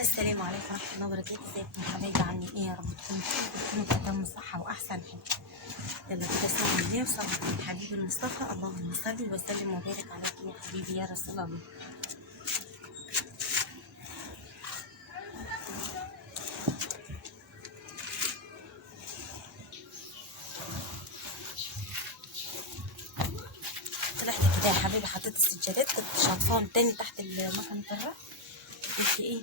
السلام عليكم ورحمة الله وبركاته. ازيكم يا حبايبي؟ عاملين ايه؟ يا رب تكونوا بأتم الصحة وأحسن حال. يلا كده اسمعوا لله وصلوا على حبيبي المصطفى. اللهم صل وسلم وبارك عليك يا حبيبي يا رسول الله. طلعت كده يا حبيبي، حطيت السجادات كنت شاطفاهم تاني تحت المكنة الرق. قلت ايه،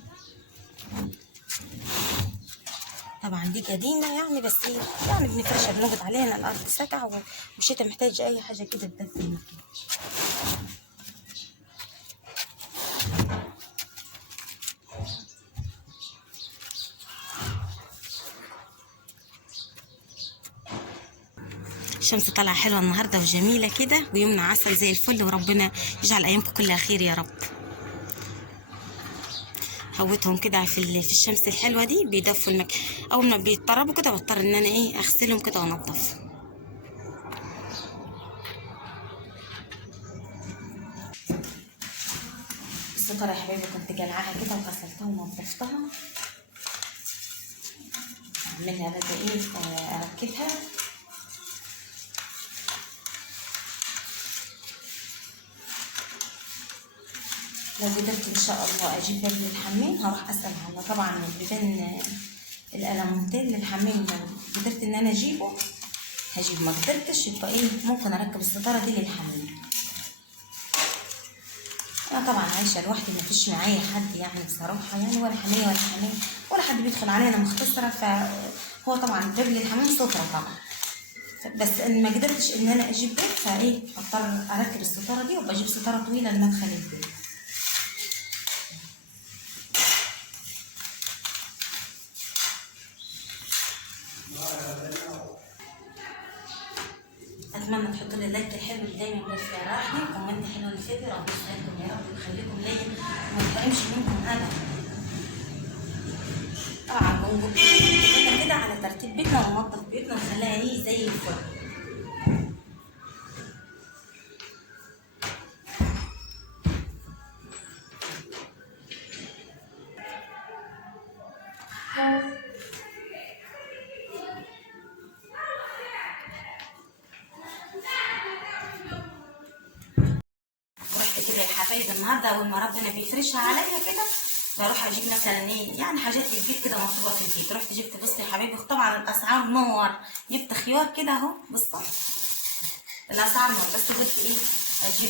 طبعا دي قديمة يعني، بس ايه يعني بنفرشها بنقعد عليها، الأرض ساقعة والشتا محتاج أي حاجة كده تدفي. الشمس طالعة حلوة النهاردة وجميلة كده، ويومنا عسل زي الفل، وربنا يجعل أيامكم كلها خير يا رب. هوتهم كده في الشمس الحلوة دي بيدفوا المكان. أول ما بيتطربوا كده بضطر إن أنا إيه أغسلهم كده وأنضف. السكر يا حبايبي كنت جلعاها كده وغسلتها ونضفتها. أعملها بقى إيه، أركبها. لو قدرت ان شاء الله اجيب باب للحمام هروح اسالها عنه. طبعا البيبان الالمونتين للحمام لو قدرت ان انا اجيبه هجيب، ما قدرتش يبقى ايه ممكن اركب الستاره دي للحمام. انا طبعا عايشه لوحدي، ما فيش معايا حد يعني بصراحه، يعني ولا حمايه ولا حمام ولا حد بيدخل علينا مختصره، فهو طبعا باب للحمام ستره طبعا. بس ان ما قدرتش ان انا اجيب باب فايه اضطر اركب الستاره دي، وبجيب ستاره طويله لمدخل البيت. اتمنى تحطوا لي اللايك الحلو اللي دايما بيفرحني، كومنت حلو للفيديو، ربنا يسعدكم يا رب ويخليكم ليا وما تحرمش منكم ابدا. طبعا بنقول كده على ترتيب بيتنا وننظف بيتنا ونخليها ايه زي الفل. رحت كده يا حبايبي النهارده اول ما ربنا بيفرشها عليا كده بروح اجيب مثلا ايه يعني حاجات للبيت كده مطلوبه في البيت. رحت جبت، بصي يا حبايبي طبعا الاسعار نور، جبت خيار كده اهو، بصوا الاسعار نور، بس قلت ايه اجيب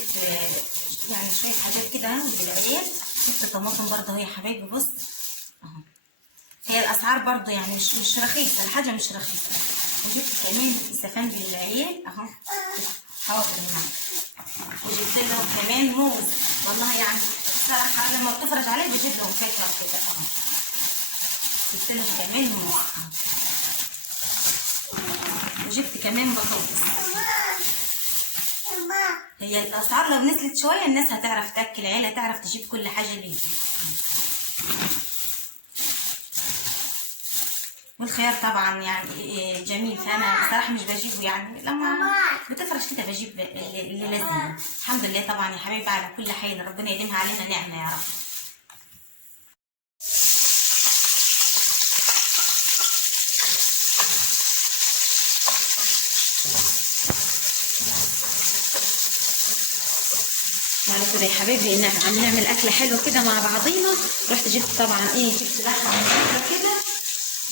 يعني شويه حاجات كده للعيال. جبت طماطم برضه اهو يا حبايبي، بص اهو، هي الاسعار برضه يعني مش رخيصه، الحاجه مش رخيصه. وجبت كمان سفندي للعيال اهو، حاضر هنا. وجبت لهم كمان موز، والله يعني صراحه لما بتفرج عليه بجيب لهم فاكهه كده اهو. جبت لهم كمان موز، وجبت كمان بطاطس. هي الاسعار لو نزلت شويه الناس هتعرف تاكل، العيله تعرف تجيب كل حاجه ليه. والخيار طبعا يعني جميل، فانا بصراحه مش بجيبه يعني، لما بتفرش كده بجيب اللي لازم. الحمد لله طبعا يا حبايبي على كل حال، ربنا يديمها علينا نعمه يا رب. معنا كده يا حبايبي ان عم نعمل اكله حلوه كده مع بعضينا. رحت جبت طبعا ايه، جبت لحمه كده،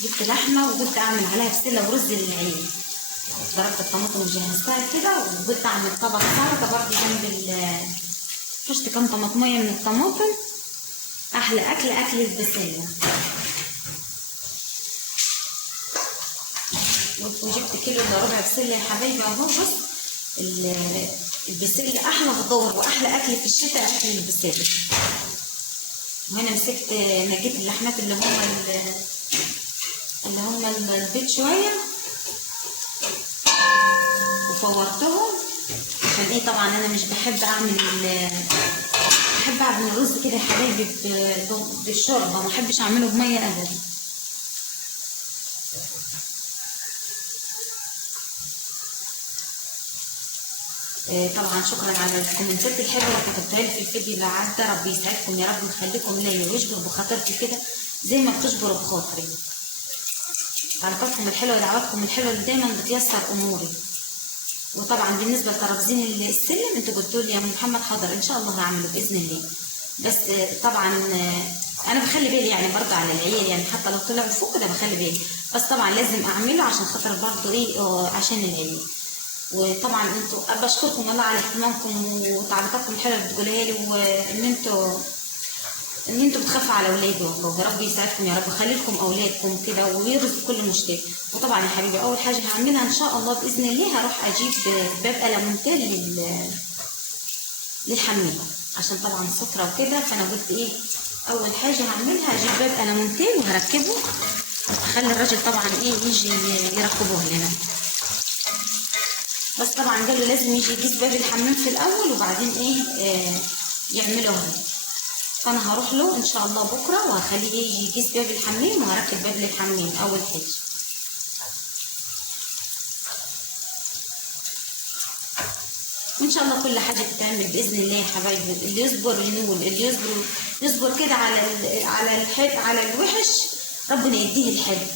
جبت لحمه وقلت اعمل عليها بسله ورز للعيد. ضربت الطماطم وجهزتها كده، وقلت اعمل طبق سلطه برضه جنب حشت كام طماطميه من الطماطم. احلى اكل البسله. وجبت كيلو الا ربع بسله يا حبايبي اهو، بص البسله احلى خضار واحلى اكل في الشتاء اكل البسله. وهنا مسكت نجيت اللحمات اللي هم البيت شويه وفورتهم، عشان ايه طبعا انا مش بحب اعمل الرز كده يا حبايبي بالشوربه، ما بحبش اعمله بميه ابدا. طبعا شكرا على الكومنتات الحلوه اللي كتبتها لي في الفيديو اللي عدى. ربي يسعدكم يا رب ويخليكم ليا ويجبر بخاطرتي كده زي ما بتجبروا بخاطري. تعليقاتكم الحلوه ودعواتكم الحلوه اللي دايما بتيسر اموري. وطبعا بالنسبه لترابزين السلم انتوا قلتوا لي يا ام محمد حاضر ان شاء الله هعمله باذن الله. بس طبعا انا بخلي بالي يعني برضه على العيال، يعني حتى لو طلعوا فوق كده بخلي بالي، بس طبعا لازم اعمله عشان خاطر برضه ايه عشان العيال. وطبعا انتوا بشكركم والله على اهتمامكم وتعليقاتكم الحلوه اللي بتقولها لي، وان انتوا بتخافوا على اولادي والله. يا رب يسعدكم يا رب ويخلي لكم اولادكم كده ويرزق كل مشتاق. وطبعا يا حبيبي اول حاجه هعملها ان شاء الله باذن الله هروح اجيب باب المونتال للحمام عشان طبعا ستره وكده. فانا قلت ايه اول حاجه هعملها اجيب باب المونتال وهركبه، اخلي الراجل طبعا ايه يجي يركبوه لنا. بس طبعا قالوا لازم يجي يقيس باب الحمام في الاول وبعدين ايه يعملوها. فانا هروح له ان شاء الله بكره وهخليه يجي يقيس باب الحمام وهركب باب للحمام اول حاجه. وان شاء الله كل حاجه تتعمل باذن الله يا حبايبي. اللي يصبر ينول، اللي يصبر كده على الوحش ربنا يديه الحلو.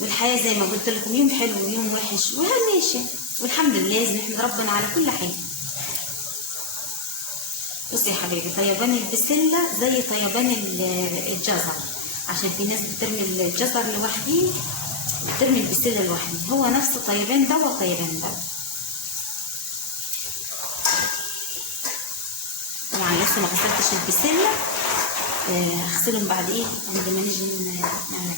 والحياه زي ما قلت لكم يوم حلو ويوم وحش وهالماشي، والحمد لله لازم نحمد ربنا على كل حاجه. بصي يا حبايبي طيبان البسله زي طيبان الجزر، عشان في ناس بترمي الجزر لوحده وبترمي البسله لوحده، هو نفس طيبان ده وطيبان ده. طبعا لسه ما غسلتش البسله، هغسلهم بعد ايه عندما نيجي نعمل.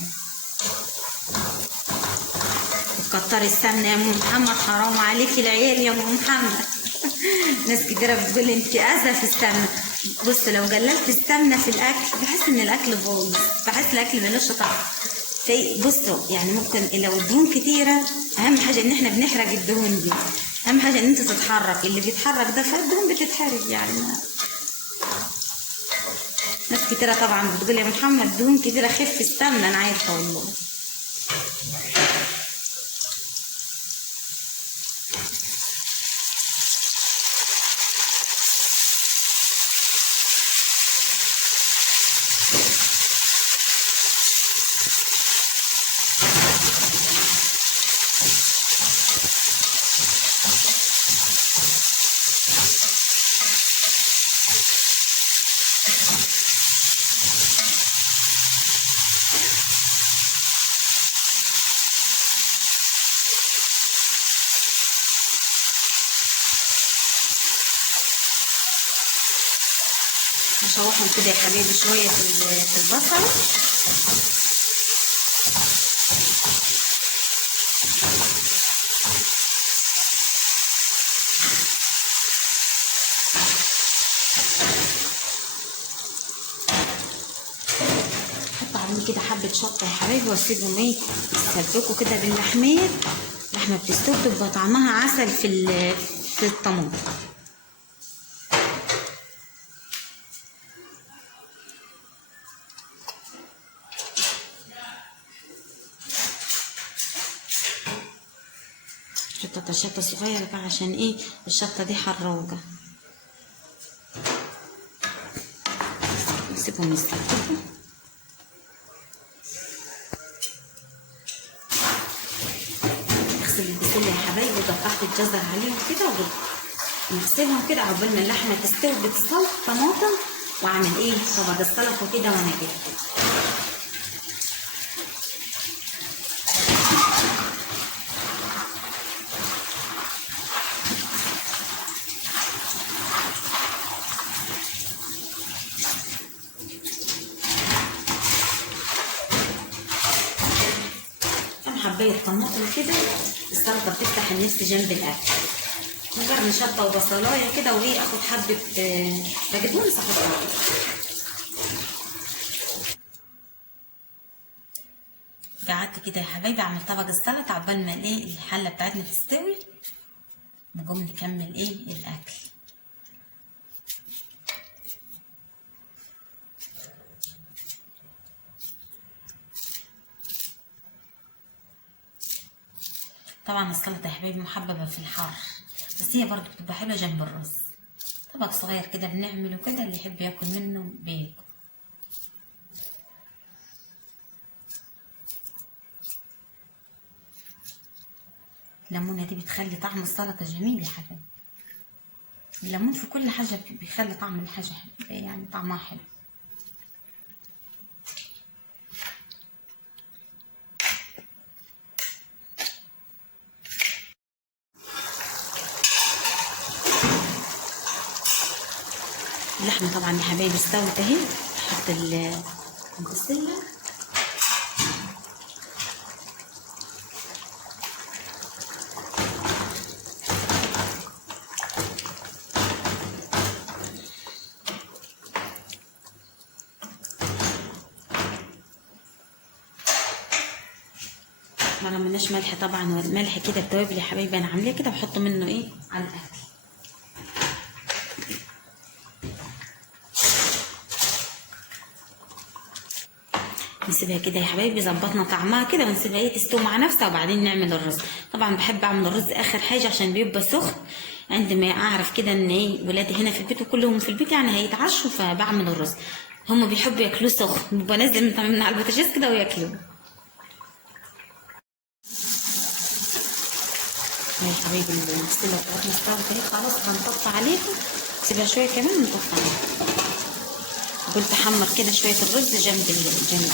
كتري السمنه يا ام محمد حرام عليكي العيال يا ام محمد. ناس كتيره بتقول انت اذى في السمنه. بص لو قللت السمنه في الاكل بحس ان الاكل بايظ، بحس الاكل ملوش طعم. بصوا يعني ممكن لو الدهون كتيره، اهم حاجه ان احنا بنحرق الدهون دي، اهم حاجه ان انت تتحرك، اللي بيتحرك ده فالدهون بتتحرق يعني. ناس كتيره طبعا بتقول يا محمد دهون كتيره خف السمنه، انا عارفه والله. هشوحهم كده يا حبايبي شويه في البصل. احط عليهم كده حبه شطه يا حبايبي واسيبهم ايه يتسبكوا كده باللحميه. اللحمه بتستوي بتبقى طعمها عسل في الطماطم. شطه صغيره بقى عشان ايه الشطه دي حراوجه. نسيبهم يستووا. اغسل البسله يا حبايبي وقطعت الجزر عليهم كده ونغسلهم كده عقبال ما اللحمه تستوي بتصل طماطم واعمل ايه طبق السلطه كده وانا جايه. حبايه طماطم كده السلطه بتفتح النفس جنب الاكل. نجرب شطه وبصلايه كده وايه اخد حبه بقدونس احطها. قعدت كده يا حبايبي اعمل طبق السلطه عقبال ما الايه الحله بتاعتنا تستوي نقوم نكمل ايه الاكل. طبعا السلطه يا حبايبي محببه في الحار، بس هي برضو بتبقى حلوه جنب الرز. طبق صغير كده بنعمله كده، اللي يحب ياكل منه بياكل. الليمونه دي بتخلي طعم السلطه جميل يا حبايبي. الليمون في كل حاجه بيخلي طعم الحاجه حلو، يعني طعمها حلو. اللحمه طبعا يا حبايبي استوت اهي. احط البسله. ما رميناش ملح طبعا، والملح كده التوابل يا حبايبي انا عاملاه كده، بحط منه ايه على الاكل. نسيبها كده يا حبايبي، ظبطنا طعمها كده، ونسيبها ايه تستوي مع نفسها، وبعدين نعمل الرز. طبعا بحب اعمل الرز اخر حاجه عشان بيبقى سخن، عندما اعرف كده ان ايه ولادي هنا في البيت وكلهم في البيت يعني هيتعشوا، فبعمل الرز. هم بيحبوا ياكلوه سخن، بيبقى نازل من على البوتاجاز كده وياكلوه. يا حبايبي البسله بتاعتنا استوت اهي خلاص، هنطفي عليها. سيبها شويه كمان ونطفي عليها. قلت احمر كده شويه الرز جنب الجنب.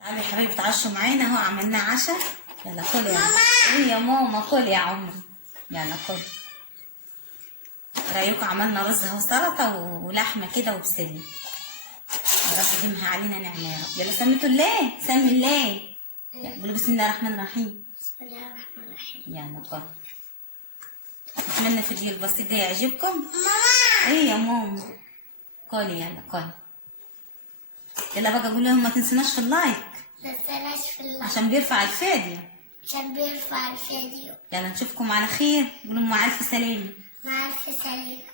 تعالوا يا حبايبي اتعشوا معانا اهو، عملنا عشاء. يلا كل يا ماما. ايه يا ماما، كل يا عمري. يلا كل. رايكم عملنا رز اهو، سلطه ولحمه كده وبسله. يا رب يديمها علينا نعمه يا رب. يلا سميتوا الله، سمي الله. قولوا بسم الله الرحمن الرحيم. بسم الله الرحمن الرحيم. يلا كل. اتمنى الفيديو البسيط ده يعجبكم. ماما. ايه يا ماما. كلي يلا كلي. يلا بقى قول لهم ما تنسوناش في اللايك. ما تنساش في اللايك عشان بيرفع الفيديو. عشان بيرفع الفيديو. يلا نشوفكم على خير. قولوا مع الف سلامه. مع الف سلامة.